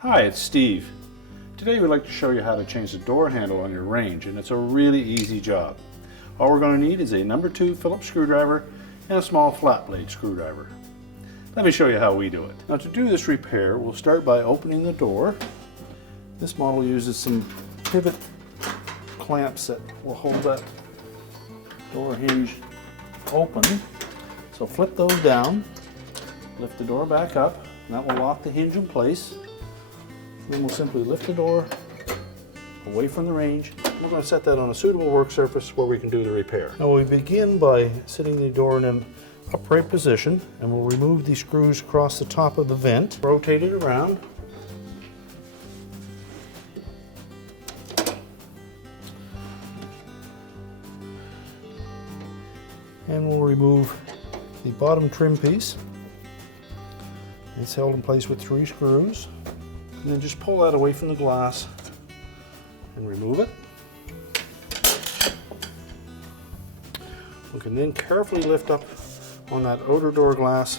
Hi, it's Steve. Today we'd like to show you how to change the door handle on your Range, and it's a really easy job. All we're going to need is a number 2 Phillips screwdriver and a small flat blade screwdriver. Let me show you how we do it. Now, to do this repair, we'll start by opening the door. This model uses some pivot clamps that will hold that door hinge open. So flip those down, lift the door back up, and that will lock the hinge in place. Then we'll simply lift the door away from the Range. We're going to set that on a suitable work surface where we can do the repair. Now we begin by sitting the door in an upright position, and we'll remove the screws across the top of the vent. Rotate it around. And we'll remove the bottom trim piece. It's held in place with 3 screws. And then just pull that away from the glass and remove it. We can then carefully lift up on that outer door glass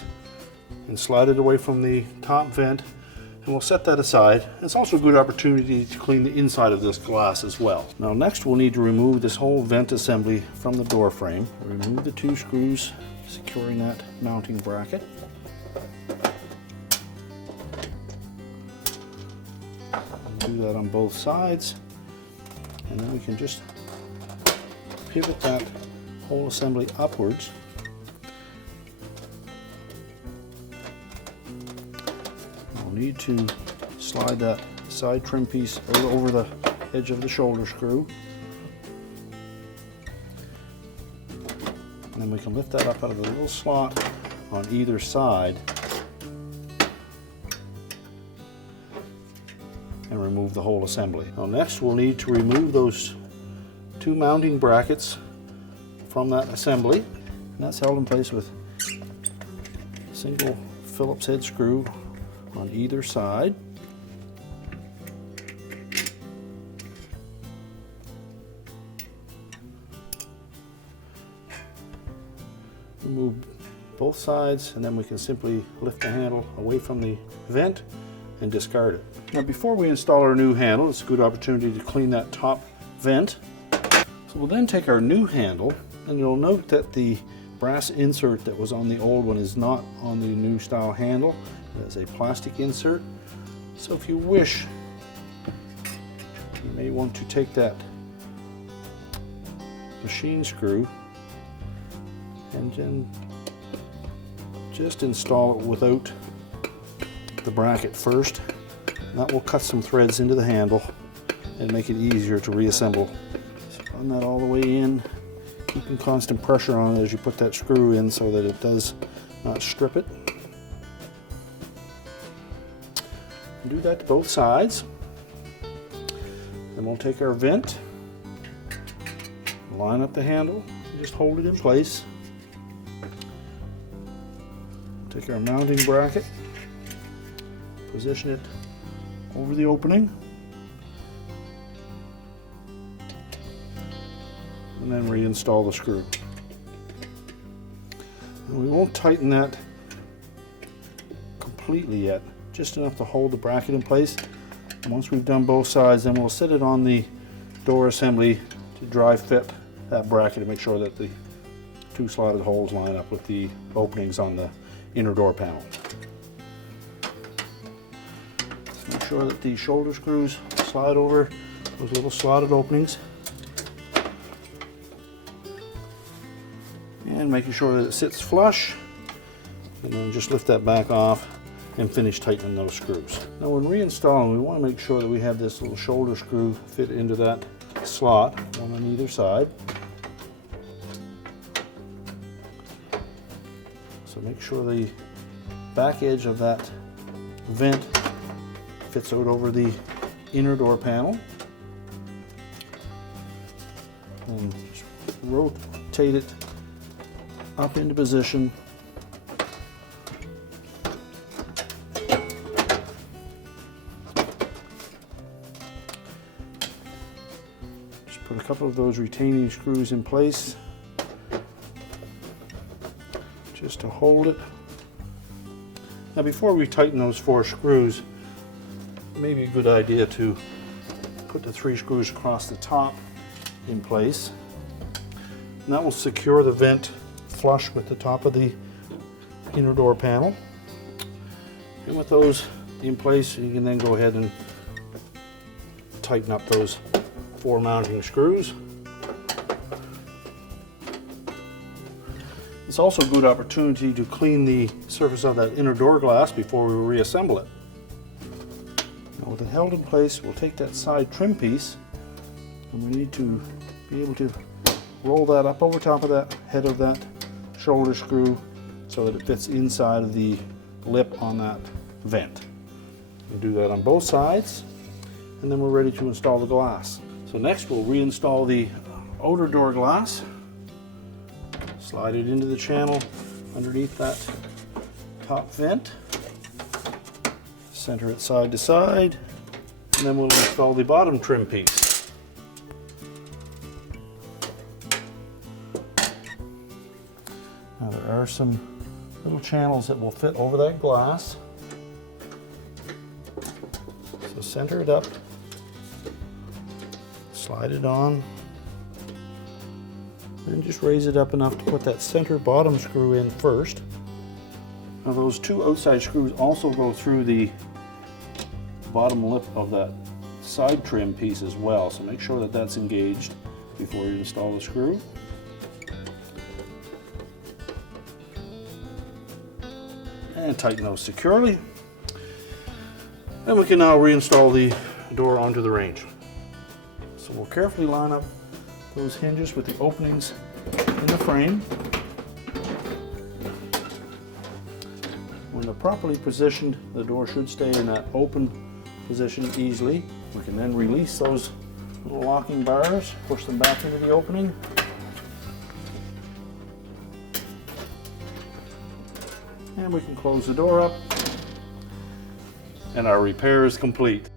and slide it away from the top vent, and we'll set that aside. It's also a good opportunity to clean the inside of this glass as well. Now next we'll need to remove this whole vent assembly from the door frame. Remove the 2 screws securing that mounting bracket. Do that on both sides, and then we can just pivot that whole assembly upwards. We'll need to slide that side trim piece over the edge of the shoulder screw, and then we can lift that up out of the little slot on either side and remove the whole assembly. Now next we'll need to remove those 2 mounting brackets from that assembly, and that's held in place with a single Phillips head screw on either side. Remove both sides, and then we can simply lift the handle away from the vent and discard it. Now before we install our new handle, it's a good opportunity to clean that top vent. So we'll then take our new handle, and you'll note that the brass insert that was on the old one is not on the new style handle. It is a plastic insert. So if you wish, you may want to take that machine screw and then just install it without the bracket first. That will cut some threads into the handle and make it easier to reassemble. So run that all the way in, keeping constant pressure on it as you put that screw in so that it does not strip it. And do that to both sides. Then we'll take our vent, line up the handle, and just hold it in place. Take our mounting bracket, position it over the opening, and then reinstall the screw. And we won't tighten that completely yet, just enough to hold the bracket in place. And once we've done both sides, then we'll set it on the door assembly to dry fit that bracket to make sure that the 2 slotted holes line up with the openings on the inner door panel. Make sure that the shoulder screws slide over those little slotted openings, and making sure that it sits flush, and then just lift that back off and finish tightening those screws. Now when reinstalling, we want to make sure that we have this little shoulder screw fit into that slot, one on either side. So make sure the back edge of that vent fits out over the inner door panel, and just rotate it up into position. Just put a couple of those retaining screws in place just to hold it. Now before we tighten those 4 screws, maybe a good idea to put the 3 screws across the top in place. And that will secure the vent flush with the top of the inner door panel. And with those in place, you can then go ahead and tighten up those 4 mounting screws. It's also a good opportunity to clean the surface of that inner door glass before we reassemble it. Now with it held in place, we'll take that side trim piece and we need to be able to roll that up over top of that head of that shoulder screw so that it fits inside of the lip on that vent. We'll do that on both sides and then we're ready to install the glass. So next we'll reinstall the outer door glass. Slide it into the channel underneath that top vent. Center it side to side, and then we'll install the bottom trim piece. Now there are some little channels that will fit over that glass. So center it up, slide it on, and just raise it up enough to put that center bottom screw in first. Now those 2 outside screws also go through the bottom lip of that side trim piece as well, so make sure that that's engaged before you install the screw. And tighten those securely. And we can now reinstall the door onto the range. So we'll carefully line up those hinges with the openings in the frame. When they're properly positioned, the door should stay in that open position easily. We can then release those little locking bars, push them back into the opening. And we can close the door up. And our repair is complete.